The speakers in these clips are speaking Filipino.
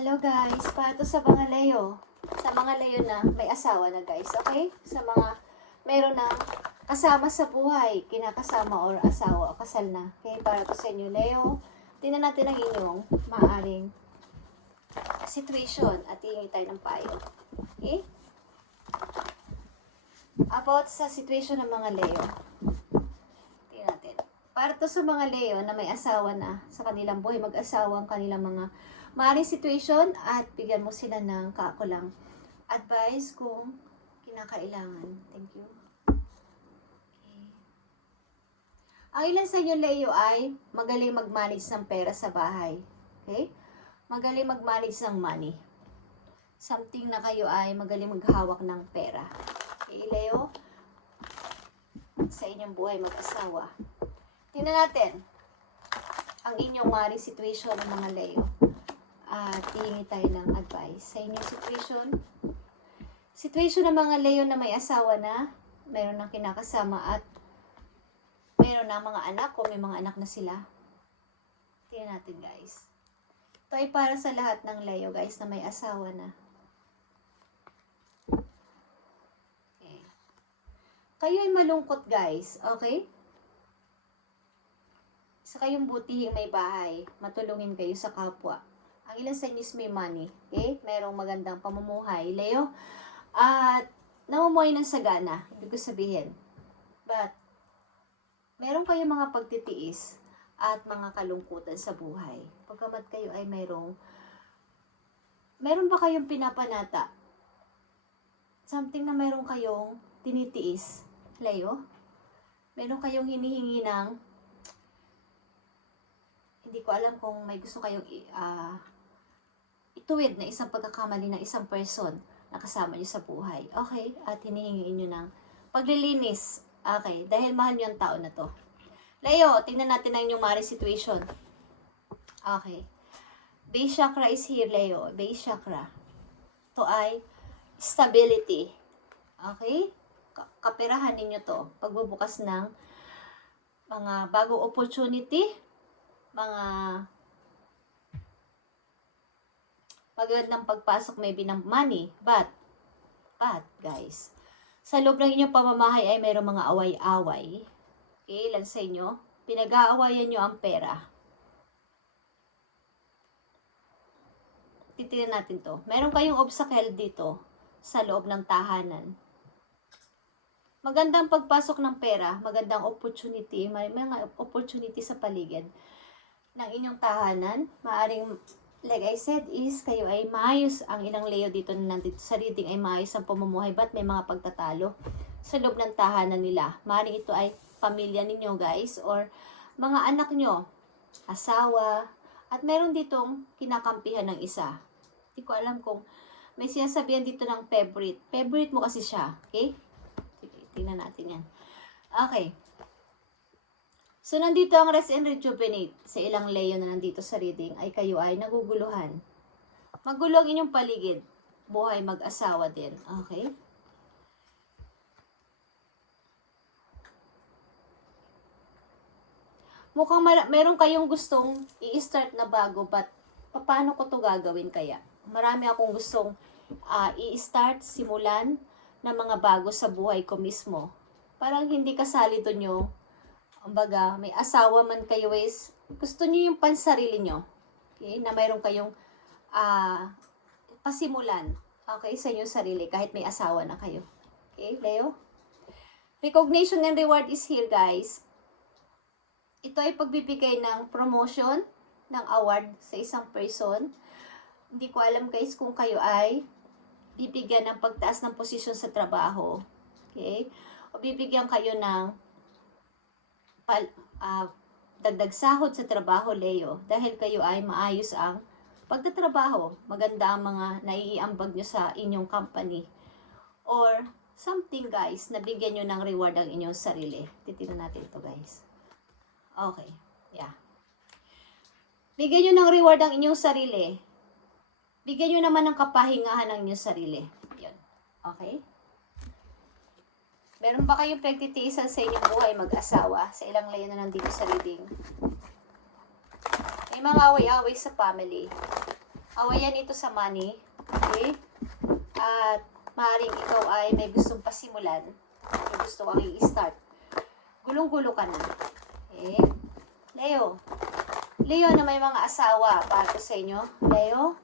Hello guys, para to sa mga Leo. Sa mga Leo na may asawa na guys, okay? Sa mga meron na kasama sa buhay, kinakasama or asawa o kasal na. Okay, para to sa inyo Leo. Tingnan natin ang inyong maaring situation at hihingi tayo ng payo. Okay? About sa situation ng mga Leo. Tingnan natin. Para to sa mga Leo na may asawa na sa kanilang buhay, mag-asawa ang kanilang mga maaaring situation at bigyan mo sila ng kakulang advice kung kinakailangan. Thank you. Okay. Ang ilan sa inyo, Leo, ay magaling mag-manage ng pera sa bahay. Okay? Magaling mag-manage ng money. Something na kayo ay magaling maghawak ng pera. Okay, Leo? Sa inyong buhay mag-asawa. Tingnan natin ang inyong maaaring situation ng mga Leo. At hihingi tayo ng advice sa inyong situation ng mga Leo na may asawa na, mayroon ng kinakasama at mayroon ng mga anak o may mga anak na sila. Tingnan natin guys. Ito ay para sa lahat ng Leo guys na may asawa na. Okay. Kayo ay malungkot guys, okay? Sa kayong butihing may bahay, matulungin kayo sa kapwa. Ang ilan sa inyo is may money, okay? Mayroong magandang pamumuhay, Leo. At namumuhay ng sagana, ibig ko sabihin. But, meron kayong mga pagtitiis at mga kalungkutan sa buhay. Pagkamat kayo ay meron ba kayong pinapanata? Something na meron kayong tinitiis, Leo? Meron kayong hinihingi ng, hindi ko alam kung may gusto kayong ituwid na isang pagkakamali ng isang person na kasama niyo sa buhay. Okay? At hinihingi niyo ng paglilinis. Okay? Dahil mahal niyo ang tao na to. Leo, tingnan natin ang inyong maaaring situation. Okay. Base chakra is here, Leo. Base chakra. Ito ay stability. Okay? Kaperahan ninyo to. Pagbubukas ng mga bagong opportunity, mga magandang pagpasok maybe ng money, but guys, sa loob ng inyong pamamahay ay mayroong mga away-away. Okay, ilan sa inyo, pinag-aawayan nyo ang pera. Titignan natin to. Meron kayong obstacle dito sa loob ng tahanan. Magandang pagpasok ng pera, magandang opportunity, may mga opportunity sa paligid ng inyong tahanan. Maaring, like I said, is kayo ay maayos. Ang ilang Leo dito na nandito sa reading ay maayos ang pamumuhay, but may mga pagtatalo sa loob ng tahanan nila. Maaring ito ay pamilya ninyo guys, or mga anak nyo, asawa, at meron ditong kinakampihan ng isa. Hindi ko alam kung may sinasabihan dito ng favorite. Favorite mo kasi siya. Okay? Tingnan natin yan. Okay. So, nandito ang rest and rejuvenate sa ilang Leo na nandito sa reading ay kayo ay naguguluhan. Magulo ang inyong paligid. Buhay mag-asawa din. Okay? Mukhang meron kayong gustong i-start na bago, but paano ko to gagawin kaya? Marami akong gustong i-start, simulan ng mga bago sa buhay ko mismo. Parang hindi kasali doon yung kumbaga, may asawa man kayo is, gusto nyo yung pansarili nyo. Okay? Na mayroon kayong pasimulan. Okay? Sa inyong sarili, kahit may asawa na kayo. Okay, Leo? Recognition and reward is here, guys. Ito ay pagbibigay ng promotion, ng award sa isang person. Hindi ko alam, guys, kung kayo ay bibigyan ng pagtaas ng posisyon sa trabaho. Okay? O bibigyan kayo ng dagdag sahod sa trabaho, Leo, dahil kayo ay maayos ang pagtatrabaho. Maganda ang mga naiiambag nyo sa inyong company. Or something, guys, na bigyan nyo ng reward ang inyong sarili. Titignan natin ito, guys. Okay. Yeah. Bigyan nyo ng reward ang inyong sarili. Bigyan nyo naman ng kapahingahan ang inyong sarili. Yun. Okay? Meron ba kayong pagtitiisan sa inyong buhay mag-asawa? Sa ilang Leo na nandito sa reading. May mga away-away sa family. Awayan ito sa money. Okay? At maaaring ikaw ay may gustong pasimulan. May gusto kang i-start. Gulong-gulo ka na. Okay? Leo. Leo na may mga asawa para to sa inyo. Leo.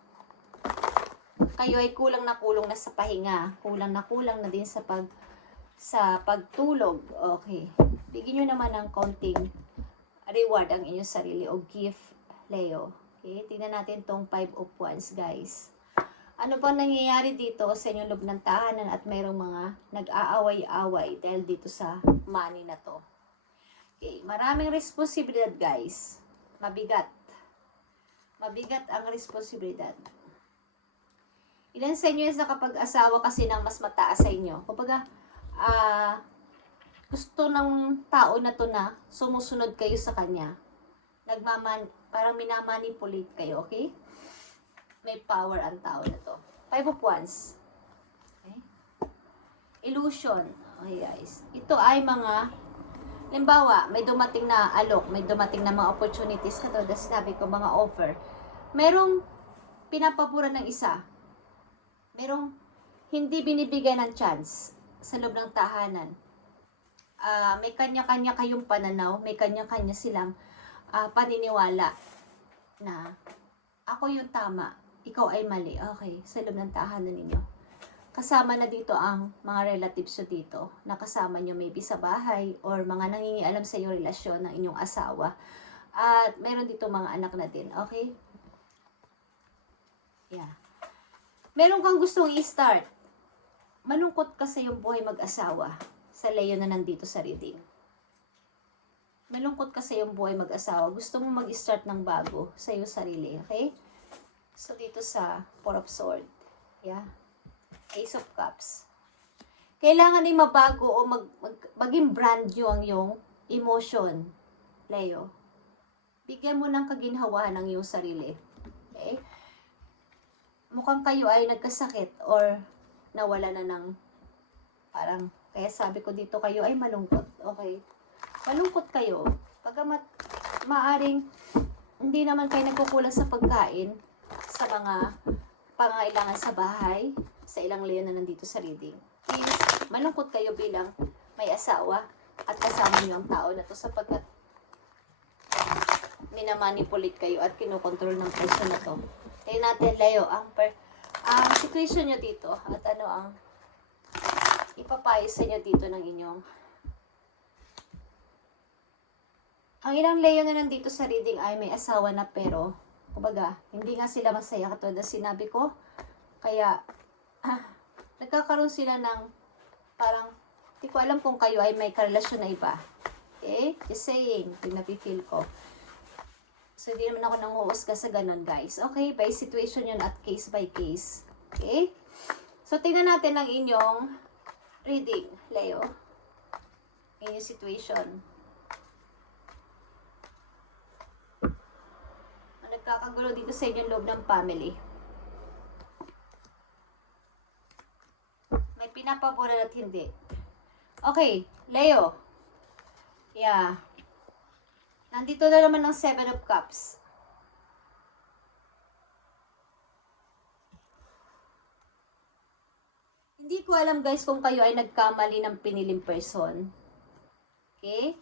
Kayo ay kulang na sa pahinga. Kulang na din sa pagtulog. Okay. Bigyan nyo naman ng konting reward ang inyong sarili o gift, Leo. Okay, tingnan natin tong 5 of Wands, guys. Ano bang nangyayari dito sa inyong loob ng tahanan at mayroong mga nag-aaway-away dahil dito sa money na to? Okay, maraming responsibilidad, guys. Mabigat. Mabigat ang responsibilidad. Ilan sa inyo yung nakapag-asawa kasi ng mas mataas sa inyo? Kumbaga, gusto ng tao na to na sumusunod kayo sa kanya. Parang minamanipulate kayo, okay? May power ang tao na to. 5 of Wands. Okay? Illusion. Okay, guys. Ito ay mga, limbawa, may dumating na alok, may dumating na mga opportunities, katulad na sinabi ko, mga offer. Merong pinapaboran ng isa. Merong hindi binibigyan ng chance sa loob ng tahanan. May kanya-kanya kayong pananaw, may kanya-kanya silang paniniwala na ako yung tama, ikaw ay mali. Okay, sa loob ng tahanan ninyo. Kasama na dito ang mga relatives nyo dito, na kasama nyo maybe sa bahay or mga nangingialam sa iyong relasyon ng inyong asawa. At meron dito mga anak na din, okay? Yeah. Meron kang gustong i-start. Malungkot kasi yung buhay mag-asawa sa Leo na nandito sa reading. Malungkot kasi yung buhay mag-asawa. Gusto mo mag-start ng bago sa iyong sarili. Okay? So, dito sa 4 of Swords. Yeah. Ace of Cups. Kailangan din mabago o maging brand new ang iyong emotion. Leo. Bigyan mo ng kaginhawaan ang iyong sarili. Okay? Mukhang kayo ay nagkasakit or nawala na ng parang, kaya sabi ko dito kayo ay malungkot. Okay? Malungkot kayo. Pagamat maaring hindi naman kayo nagkukulang sa pagkain, sa mga pangailangan sa bahay, sa ilang Leo na nandito sa reading. Is, malungkot kayo bilang may asawa at kasama niyo ang tao na to sapagkat minamanipulate kayo at kinokontrol ng person na to. Tingnan natin, Leo, ang situation nyo dito at ano ang ipapayo sa inyo dito ng inyong. Ang ilang Leo na nandito sa reading ay may asawa na pero, kumbaga, hindi nga sila masaya katulad na sinabi ko. Kaya, nagkakaroon sila ng parang, hindi ko alam kung kayo ay may karelasyon na iba. Okay? Just saying, yung napifeel ko. So, hindi naman ako nanghuhusga sa ganun, guys. Okay? By situation yun at case by case. Okay? So, tingnan natin ang inyong reading, Leo. Inyong situation. Nagkakagulo dito sa inyong loob ng family. May pinapaboran at hindi. Okay, Leo. Yeah. Nandito na naman ang 7 of Cups. Hindi ko alam, guys, kung kayo ay nagkamali ng piniling person. Okay?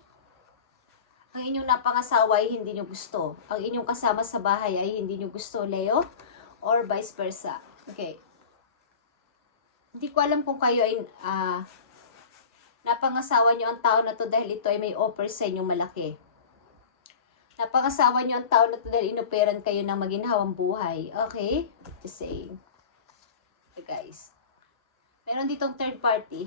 Ang inyong napangasawa ay hindi nyo gusto. Ang inyong kasama sa bahay ay hindi nyo gusto, Leo. Or vice versa. Okay. Hindi ko alam kung kayo ay napangasawa nyo ang tao na to dahil ito ay may offer sa inyong malaki. Napangasawa nyo ang tao na to dahil inoperan kayo ng maginhawang buhay. Okay? Just saying. Okay, guys. Meron ditong third party.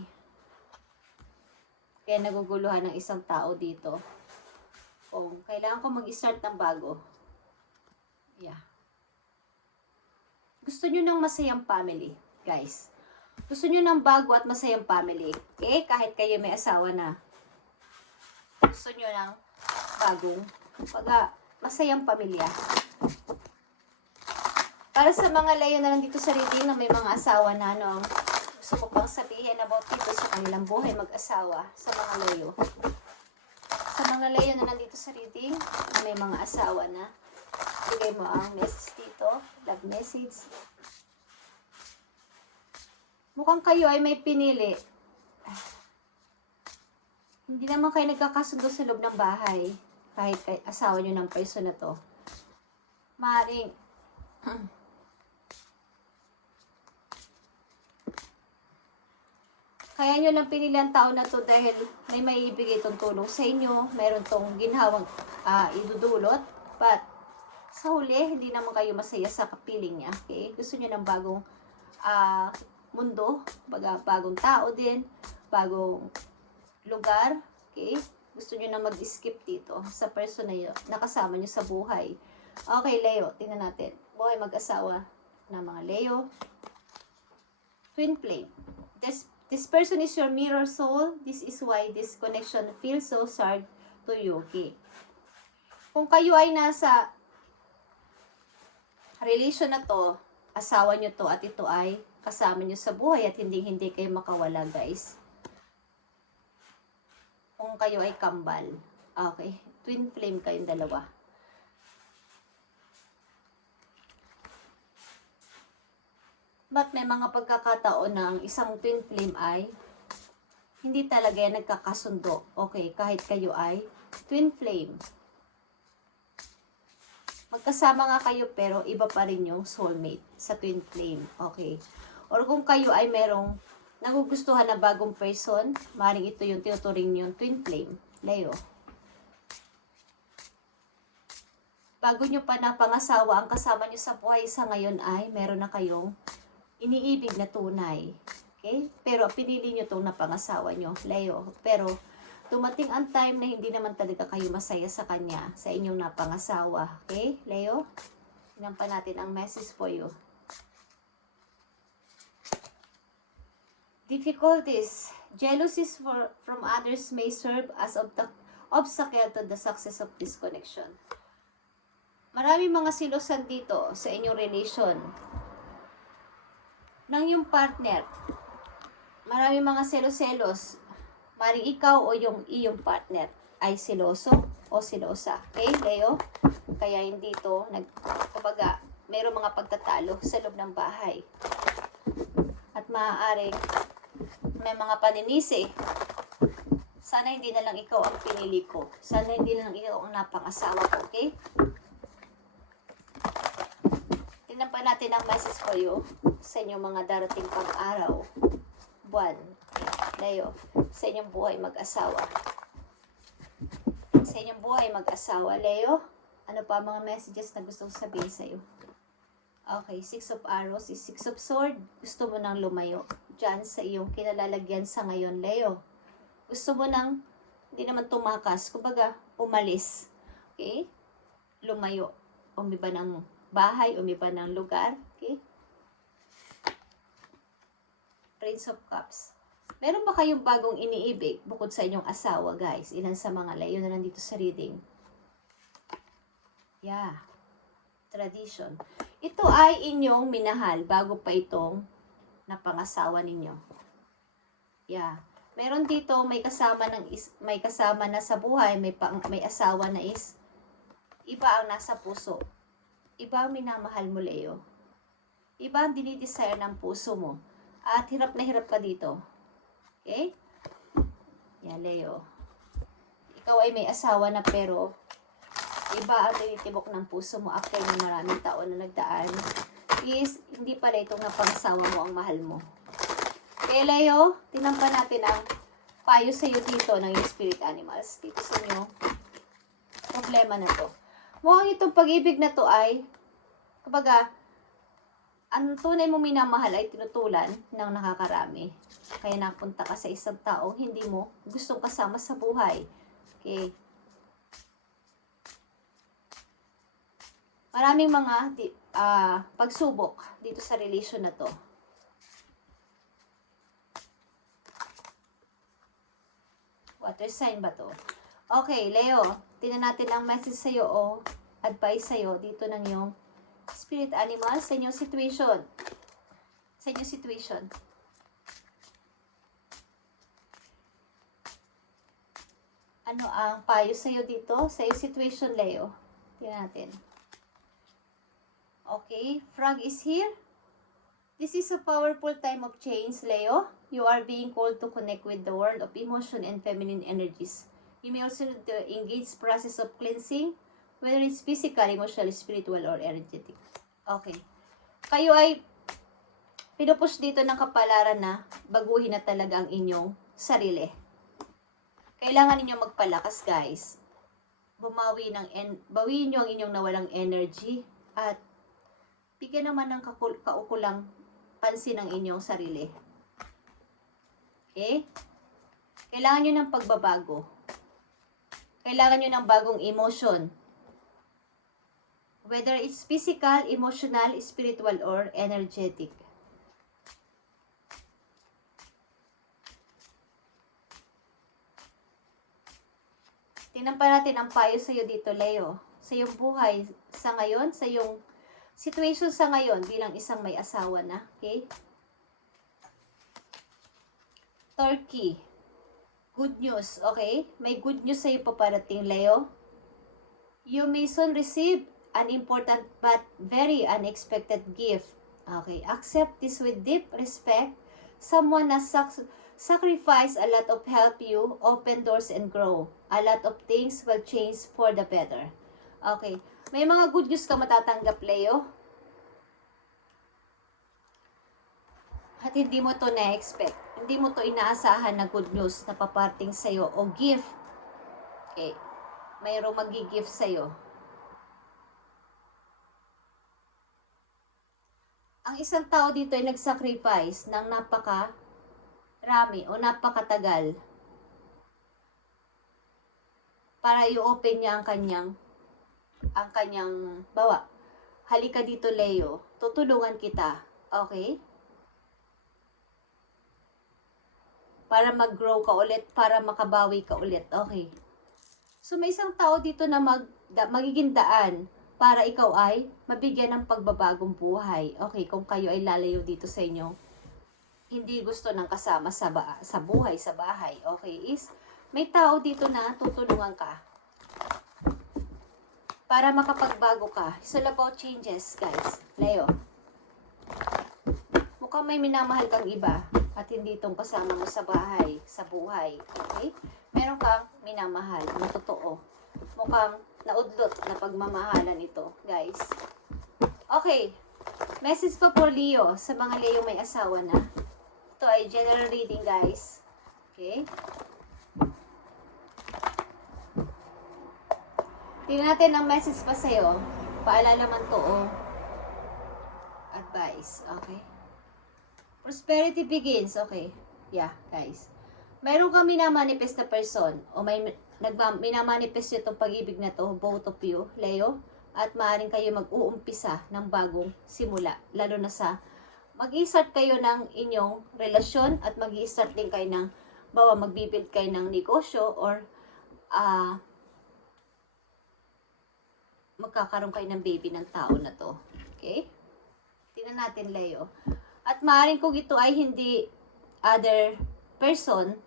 Kaya naguguluhan ng isang tao dito. Kung kailangan ko mag-start ng bago. Yeah. Gusto nyo ng masayang family, guys. Gusto nyo ng bago at masayang family. Okay? Kahit kayo may asawa na. Gusto nyo ng bagong masayang pamilya. Para sa mga Leo na nandito sa reading na may mga asawa na, no, gusto ko pang sabihin about dito sa kanilang buhay mag-asawa sa mga Leo. Sa mga Leo na nandito sa reading, na may mga asawa na, bigay mo ang message dito. Love message. Mukhang kayo ay may pinili. Hindi naman kayo nagkakasundo sa loob ng bahay. Kahit kay asawa nyo ng person na to. Maring kaya nyo lang pinili ang tao na to dahil may maibigay itong tulong sa inyo. Meron tong ginhawang idudulot. But sa huli, hindi naman kayo masaya sa kapiling niya. Okay? Gusto nyo ng bagong mundo, bagong tao din, bagong lugar. Okay? Gusto nyo na mag-skip dito sa person na yun, nakasama nyo sa buhay. Okay, Leo, tingnan natin. Buhay mag-asawa ng mga Leo. Twin flame. This person is your mirror soul. This is why this connection feels so hard to you. Okay? Kung kayo ay nasa relation na to, asawa nyo to at ito ay kasama nyo sa buhay at hindi kayo makawala, guys. Kung kayo ay kambal. Okay? Twin flame kayong dalawa. But may mga pagkakataon na ang isang twin flame ay hindi talaga yan nagkakasundo. Okay, kahit kayo ay twin flame. Magkasama nga kayo pero iba pa rin yung soulmate sa twin flame. Okay. Or kung kayo ay merong nagugustuhan na bagong person, maaaring ito yung tinuturing yung twin flame. Leo. Bago nyo pa napangasawa, ang kasama nyo sa buhay sa ngayon ay meron na kayong iniibig na tunay. Okay? Pero pinili nyo itong napangasawa nyo, Leo. Pero dumating ang time na hindi naman talaga kayo masaya sa kanya, sa inyong napangasawa. Okay, Leo? Tingnan pa natin ang message for you. Difficulties. Jealousies from others may serve as obstacle to the success of this connection. Maraming mga silosan dito sa inyong relation ng yung partner. Maraming mga selos-selos. Maring ikaw o yung iyong partner ay seloso o selosa. Okay, Leo? Kaya hindi ito, kumbaga, mayroong mga pagtatalo sa loob ng bahay. At maaaring may mga paninisi. Sana hindi na lang ikaw ang pinili ko. Sana hindi na lang ikaw ang napangasawa ko, okay? Tingnan pa natin ang message ko sa inyong mga darating pang araw, buwan, Leo, sa inyong buhay mag-asawa. Sa inyong buhay mag-asawa, Leo, ano pa mga messages na gusto kong sabihin sa'yo? Okay, 6 of Arrows is 6 of Swords. Gusto mo nang lumayo dyan sa iyong kinalalagyan sa ngayon, Leo. Gusto mo nang, hindi naman tumakas, kumbaga, umalis. Okay? Lumayo. Umiba ng bahay, umiba ng lugar. Okay? Prince of Cups. Meron ba kayong bagong iniibig bukod sa inyong asawa, guys? Ilan sa mga Leo na nandito sa reading? Yeah. Tradition. Ito ay inyong minahal bago pa itong napangasawa ninyo. Yeah. Meron dito may kasama na sa buhay, may asawa na is iba ang nasa puso. Iba ang minamahal mo, Leo. Iba ang dinidesire ng puso mo. At hirap na hirap ka dito. Okay? Yeah, Leo. Ikaw ay may asawa na pero iba ang tinitibok ng puso mo after ng maraming taon na nagdaan. Is, hindi pala itong napangasawa mo ang mahal mo. Okay, Leo? Tingnan pa natin ang payo sa iyo dito ng yung spirit animals. Dito sa inyo. Problema na to. Mukhang itong pag-ibig na to ay, kumbaga, ang tunay mong minamahal ay tinutulan ng nakakarami. Kaya napunta ka sa isang taong hindi mo gustong kasama sa buhay. Okay. Maraming mga pagsubok dito sa relation na to. Water sign ba to? Okay, Leo. Tingnan natin ang message sa'yo o advice sa'yo dito ng yung spirit animal sa inyong situation. Sa inyong situation. Ano ang payo sa'yo dito? Sa iyong situation, Leo. Tingnan natin. Okay, frog is here. This is a powerful time of change, Leo. You are being called to connect with the world of emotion and feminine energies. You may also need to engage process of cleansing, whether it's physical, emotional, spiritual, or energetic. Okay. Kayo ay pinupush dito ng kapalaran na baguhin na talaga ang inyong sarili. Kailangan ninyo magpalakas, guys. Bawiin nyo ang inyong nawalang energy at bigyan naman ng kaukulang pansin ang inyong sarili. Okay? Kailangan nyo ng pagbabago. Kailangan nyo ng bagong emotion. Whether it's physical, emotional, spiritual, or energetic. Tingnan pa natin ang payo sa iyo dito, Leo. Sa iyong buhay sa ngayon, sa iyong situation sa ngayon bilang isang may asawa na. Okay? Turkey. Good news, okay? May good news sa iyo paparating, Leo. You may soon receive an important but very unexpected gift. Okay? Accept this with deep respect. Someone has sacrifice a lot of help you, open doors and grow. A lot of things will change for the better. Okay. May mga good news ka matatanggap, Leo. At hindi mo to na-expect. Hindi mo to inaasahan na good news na paparting sa'yo o gift. Okay. Mayroong magi-gift sa'yo. Ang isang tao dito ay nag-sacrifice ng rami o napakatagal para i-open niya ang kanyang bawa. Halika dito, Leo. Tutulungan kita. Okay? Para mag-grow ka ulit, para makabawi ka ulit. Okay? So, may isang tao dito na magiging daan para ikaw ay mabigyan ng pagbabagong buhay. Okay? Kung kayo ay lalayo dito sa inyo, hindi gusto ng kasama sa buhay, sa bahay. Okay, is may tao dito na tutulungan ka para makapagbago ka. It's all about changes, guys. Leo. Mukhang may minamahal kang iba at hindi itong kasama mo sa bahay, sa buhay. Okay? Meron kang minamahal na totoo. Mukhang naudlot na pagmamahalan ito, guys. Okay. Message pa po, Leo, sa mga Leo may asawa na. Ito ay general reading, guys. Okay? Tingnan natin ang message pa sa'yo. Paalala man to o advice. Okay? Prosperity begins. Okay. Yeah, guys. Mayroon kang minamanifest na person o may minamanifest nyo itong pag-ibig na to, both of you, Leo, at maaaring kayo mag-uumpisa ng bagong simula. Lalo na sa mag-i-start kayo ng inyong relasyon at mag-i-start din kayo ng magbibuild kayo ng negosyo or magkakaroon kayo ng baby ng tao na to. Okay? Tingnan natin, Leo. At maaaring kung ito ay hindi other person,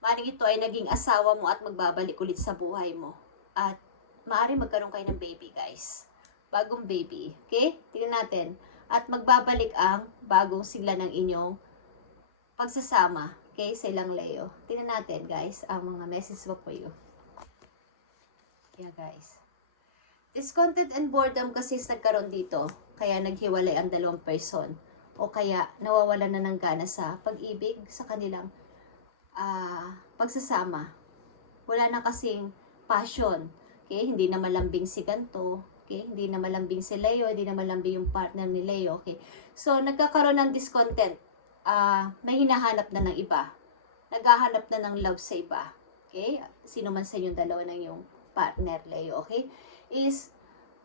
maaaring ito ay naging asawa mo at magbabalik ulit sa buhay mo. At maaaring magkaroon kayo ng baby, guys. Bagong baby. Okay? Tingnan natin. At magbabalik ang bagong sigla ng inyong pagsasama. Okay? Sa ilang Leo. Tingnan natin, guys, ang mga messages po you. Yeah, guys. Discontent and boredom kasi nagkaroon dito. Kaya naghiwalay ang dalawang person. O kaya nawawalan na ng gana sa pag-ibig sa kanilang pagsasama. Wala na kasing passion. Okay? Hindi na malambing si ganto. Okay? Hindi na malambing si Leo, hindi na malambing yung partner ni Leo. Okay? So, nagkakaroon ng discontent. May hinahanap na ng iba. Naghahanap na ng love sa iba. Okay? Sino man sa inyong dalawa ng yung partner, Leo. Okay? Is,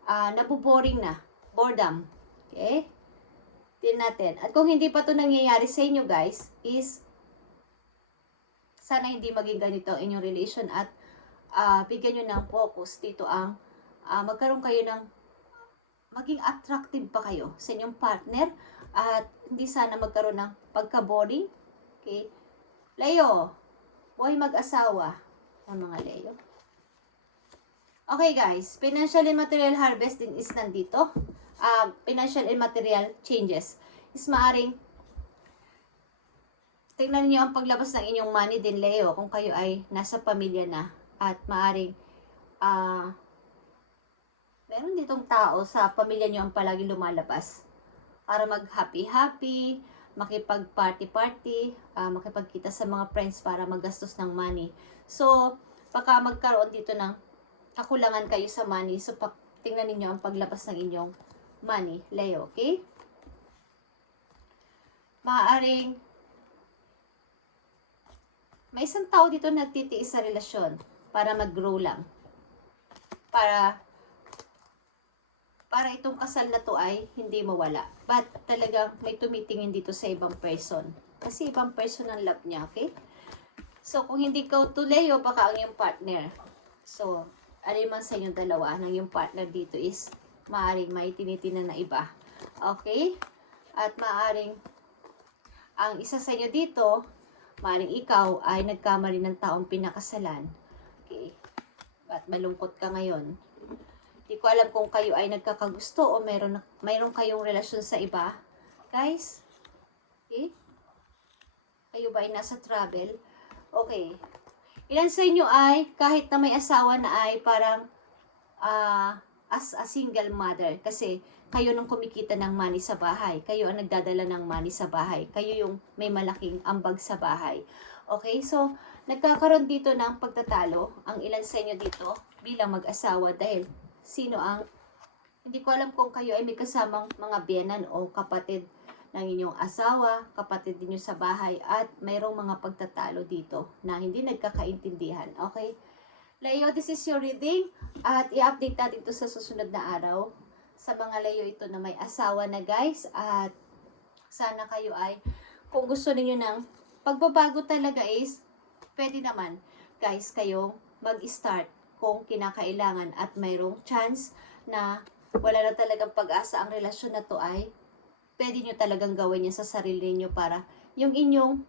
nabuboring na. Boredom. Okay? Tingnan natin. At kung hindi pa ito nangyayari sa inyo, guys, is, sana hindi maging ganito ang inyong relation at bigyan nyo ng focus dito ang magkaroon kayo ng maging attractive pa kayo sa inyong partner at hindi sana magkaroon ng pagka-boring. Okay? Leo, buhay mag-asawa ng mga Leo. Okay, guys, financial and material harvest din is nandito. financial and material changes, is maaring tingnan niyo ang paglabas ng inyong money din, Leo, kung kayo ay nasa pamilya na at maaring meron ditong tao sa pamilya niyo ang palagi lumalabas para mag-happy-happy, makipag-party-party, makipagkita sa mga friends para maggastos ng money. So, baka magkaroon dito ng kakulangan kayo sa money. So, tingnan niyo ang paglabas ng inyong money, Leo, okay? Maaaring may isang tao dito nagtitiis sa relasyon para mag-grow lang. Para itong kasal na to ay hindi mawala. But talaga may tumitingin dito sa ibang person. Kasi ibang person ang love niya, okay? So, kung hindi ka to, Leo, baka ang iyong partner. So, alin man sa inyong dalawa, ng iyong partner dito is maaaring may tinitinan na iba. Okay? At maaaring ang isa sa inyo dito, maaaring ikaw ay nagkamali ng taong pinakasalan. Okay? At malungkot ka ngayon. Di ko alam kung kayo ay nagkakagusto o mayroon kayong relasyon sa iba. Guys, okay? Kayo ba ay nasa travel? Okay. Ilan sa inyo ay, kahit na may asawa na ay parang as a single mother. Kasi kayo nung kumikita ng money sa bahay. Kayo ang nagdadala ng money sa bahay. Kayo yung may malaking ambag sa bahay. Okay? So, nagkakaroon dito ng pagtatalo. Ang ilan sa inyo dito bilang mag-asawa dahil hindi ko alam kung kayo ay may kasamang mga biyenan o kapatid ng inyong asawa, kapatid ninyo sa bahay, at mayroong mga pagtatalo dito na hindi nagkakaintindihan. Okay? Leo, this is your reading at i-update natin ito sa susunod na araw. Sa mga Leo ito na may asawa na, guys, at sana kayo ay, kung gusto niyo ng pagbabago talaga is, pwede naman, guys, kayo mag-start kung kinakailangan at mayroong chance na wala na talagang pag-asa ang relasyon na to ay pwede nyo talagang gawin yan sa sarili nyo para yung inyong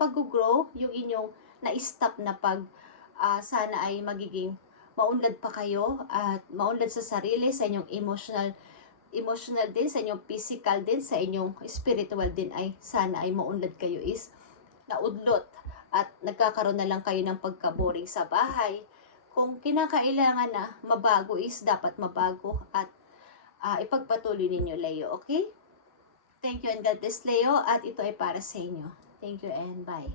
pag-grow, yung inyong na-stop na sana ay magiging maunlad pa kayo at maunlad sa sarili, sa inyong emotional din, sa inyong physical din, sa inyong spiritual din ay sana ay maunlad kayo is naudlot at nagkakaroon na lang kayo ng pagka-boring sa bahay. Kung kinakailangan na mabago is dapat mabago at ipagpatuloy ninyo, Leo, okay? Thank you and God bless, Leo, at ito ay para sa inyo. Thank you and bye.